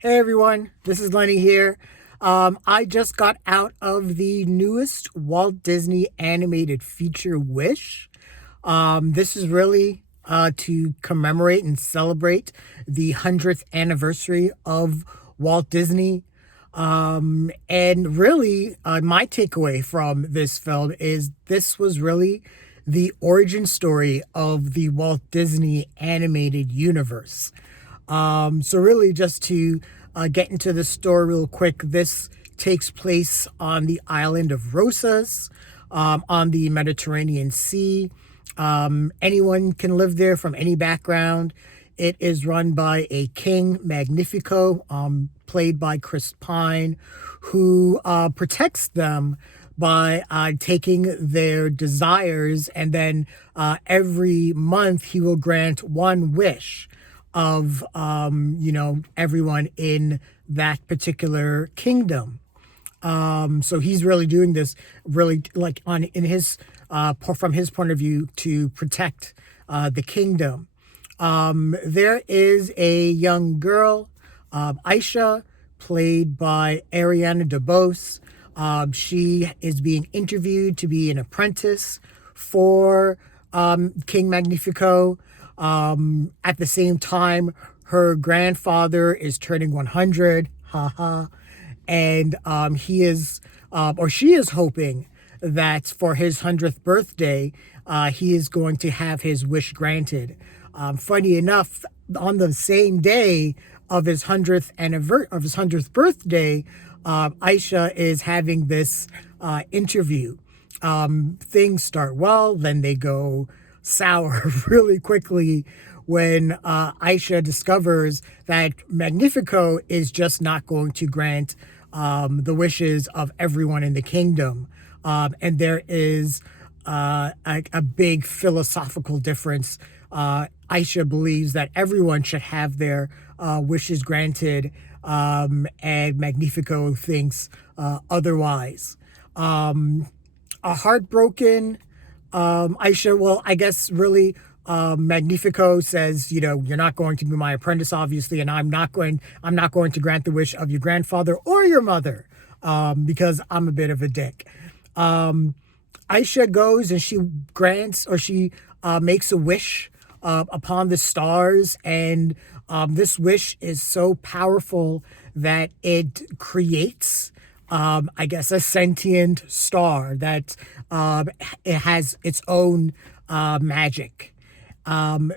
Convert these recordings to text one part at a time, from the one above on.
Hey everyone, this is Lenny here. I just got out of the newest Walt Disney animated feature, Wish. This is really to commemorate and celebrate the 100th anniversary of Walt Disney. And really, my takeaway from this film is this was really the origin story of the Walt Disney animated universe. So really, just to get into the story real quick, this takes place on the island of Rosas, on the Mediterranean Sea. Anyone can live there from any background. It is run by a King Magnifico, played by Chris Pine, who protects them by taking their desires, and then every month he will grant one wish of everyone in that particular kingdom. So he's really doing this really like on in his from his point of view to protect the kingdom. There is a young girl, Asha, played by Ariana DeBose. She is being interviewed to be an apprentice for King Magnifico. At the same time, her grandfather is turning 100, haha, and he is, or she is hoping that for his 100th birthday, he is going to have his wish granted. Funny enough, on the same day of his 100th birthday, Aisha is having this interview. Things start well, then they go sour really quickly when Aisha discovers that Magnifico is just not going to grant the wishes of everyone in the kingdom. And there is a big philosophical difference. Aisha believes that everyone should have their wishes granted, and Magnifico thinks otherwise. A heartbroken Aisha, well, I guess really Magnifico says, you're not going to be my apprentice, obviously, and I'm not going to grant the wish of your grandfather or your mother, because I'm a bit of a dick. Aisha goes and she grants, or she makes a wish upon the stars, and this wish is so powerful that it creates, I guess, a sentient star that it has its own magic.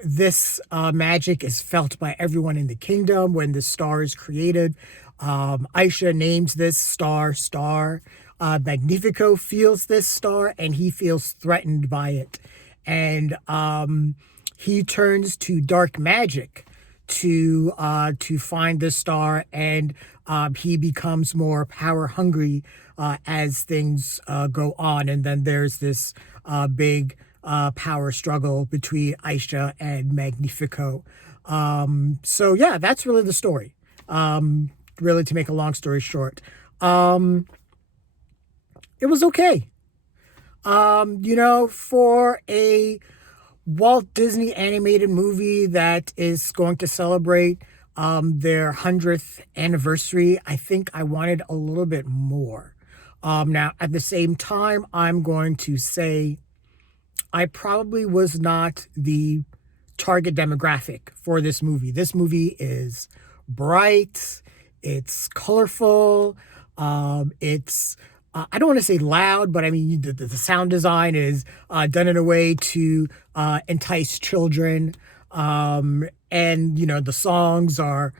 This magic is felt by everyone in the kingdom when the star is created. Aisha names this star Star. Magnifico feels this star and he feels threatened by it. And he turns to dark magic to find this star, and he becomes more power hungry as things go on. And then there's this big power struggle between Aisha and Magnifico. So yeah, that's really the story. Really, to make a long story short, it was okay. For a Walt Disney animated movie that is going to celebrate their 100th anniversary, I think I wanted a little bit more. Now, at the same time, I'm going to say I probably was not the target demographic for this movie. This movie is bright, it's colorful, it's I don't want to say loud, but I mean, the sound design is done in a way to entice children. And, the songs are,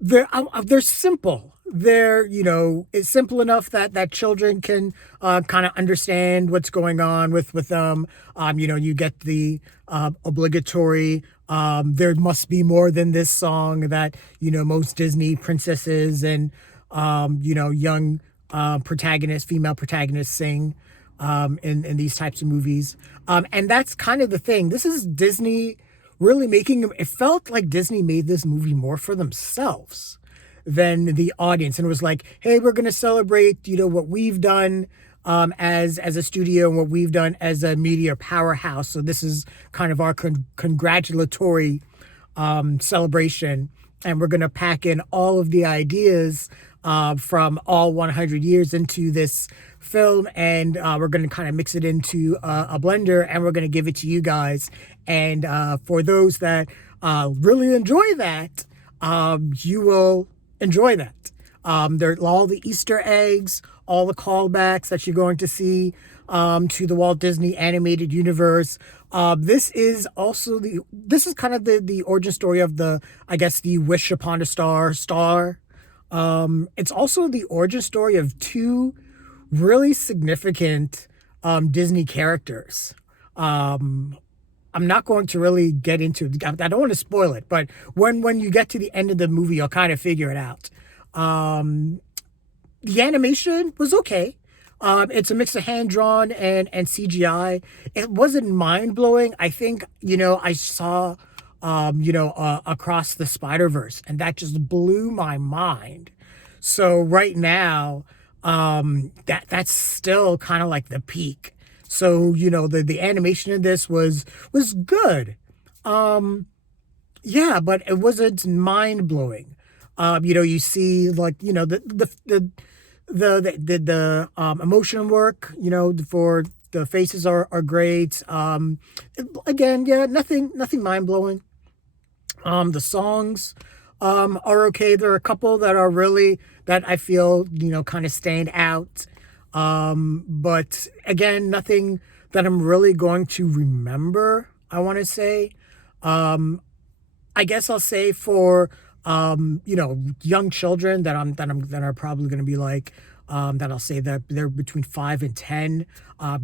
they're simple. It's simple enough that children can kind of understand what's going on with them. You get the obligatory, there must be more than this song that, most Disney princesses and, young female protagonists sing in these types of movies. And that's kind of the thing. This is Disney really it felt like Disney made this movie more for themselves than the audience. And it was like, hey, we're going to celebrate, what we've done as a studio and what we've done as a media powerhouse. So this is kind of our congratulatory celebration and we're going to pack in all of the ideas from all 100 years into this film, and we're going to kind of mix it into a blender, and we're going to give it to you guys. And for those that really enjoy that, you will enjoy that. There are all the Easter eggs, all the callbacks that you're going to see to the Walt Disney Animated Universe. This is also this is kind of the origin story of I guess, the Wish Upon a Star. It's also the origin story of two really significant Disney characters. I'm not going to really get into it. I don't want to spoil it, but when you get to the end of the movie, you'll kind of figure it out. The animation was okay. It's a mix of hand-drawn and CGI. It wasn't mind-blowing. I think, I saw, Across the Spider-Verse, and that just blew my mind. So right now, that's still kind of like the peak. So, the animation in this was good. Yeah, but it wasn't mind-blowing. You see, like, the emotion work, for the faces are great. Again, yeah, nothing mind-blowing. The songs are okay. There are a couple that are really, that I feel, kind of stand out. But again, nothing that I'm really going to remember, I want to say. I guess I'll say for young children that are probably going to be like, that I'll say that they're between 5 and 10.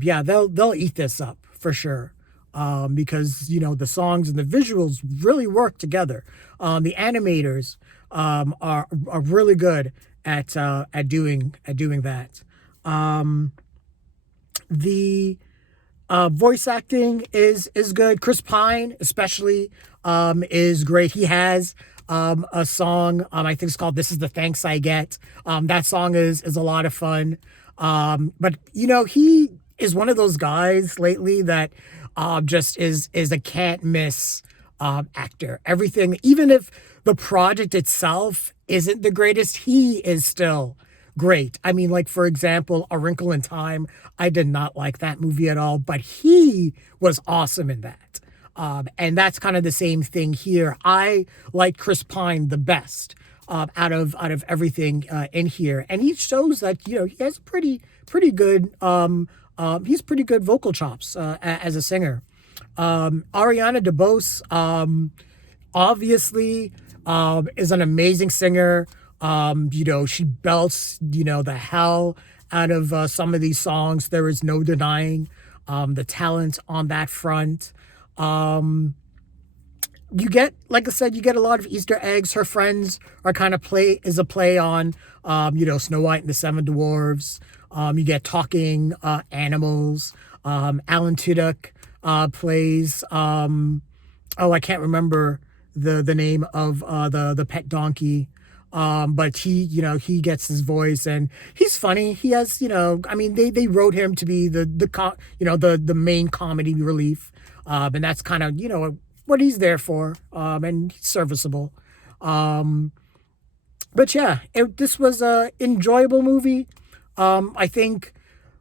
Yeah, they'll eat this up for sure. Because the songs and the visuals really work together. The animators are really good at doing that. The voice acting is good. Chris Pine especially is great. He has a song, I think it's called "This Is the Thanks I Get." That song is a lot of fun. But he is one of those guys lately that just is a can't miss actor. Everything, even if the project itself isn't the greatest, he is still great. I mean, like, for example, A Wrinkle in Time. I did not like that movie at all, but he was awesome in that. And that's kind of the same thing here. I like Chris Pine the best out of everything in here, and he shows that he has pretty good he's pretty good vocal chops as a singer. Ariana DeBose obviously is an amazing singer. She belts the hell out of some of these songs. There is no denying the talent on that front. You get, like I said, you get a lot of Easter eggs. Her friends are kind of a play on, Snow White and the Seven Dwarfs. You get talking animals. Alan Tudyk plays, I can't remember the name of the pet donkey. But he gets his voice, and he's funny. He has, I mean, they wrote him to be the main comedy relief. And that's kind of, what he's there for. And he's serviceable. But yeah, this was a enjoyable movie. I think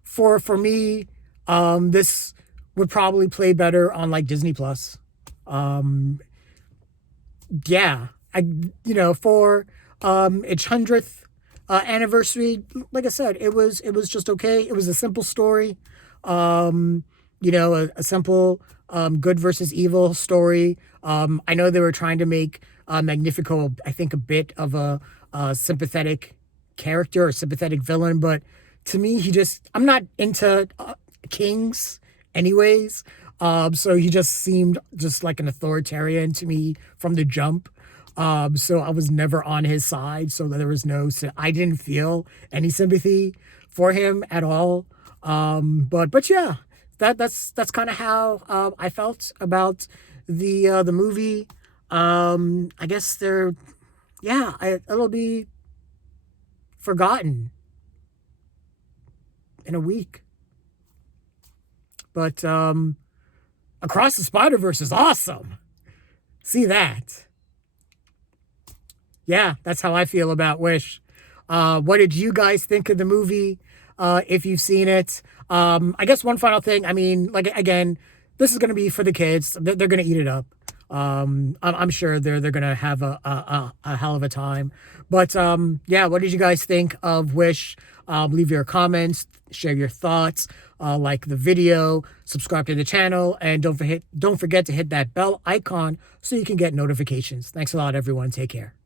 for me, this would probably play better on like Disney Plus. Yeah, for its 100th anniversary, like I said, it was just okay. It was a simple story, a simple good versus evil story. I know they were trying to make Magnifico, I think, a bit of a sympathetic character or sympathetic villain, but to me, I'm not into kings anyways. So he just seemed just like an authoritarian to me from the jump. So I was never on his side. So there was I didn't feel any sympathy for him at all. But yeah, that's kind of how I felt about the movie. I guess it'll be forgotten in a week. But Across the Spider-Verse is awesome. See that. yeah, that's how I feel about Wish. What did you guys think of the movie? If you've seen it, I guess one final thing. I mean, like again, this is going to be for the kids. They're going to eat it up. I'm sure they're going to have a hell of a time. But yeah, what did you guys think of Wish? Leave your comments, share your thoughts, like the video, subscribe to the channel, and don't forget to hit that bell icon so you can get notifications. Thanks a lot, everyone. Take care.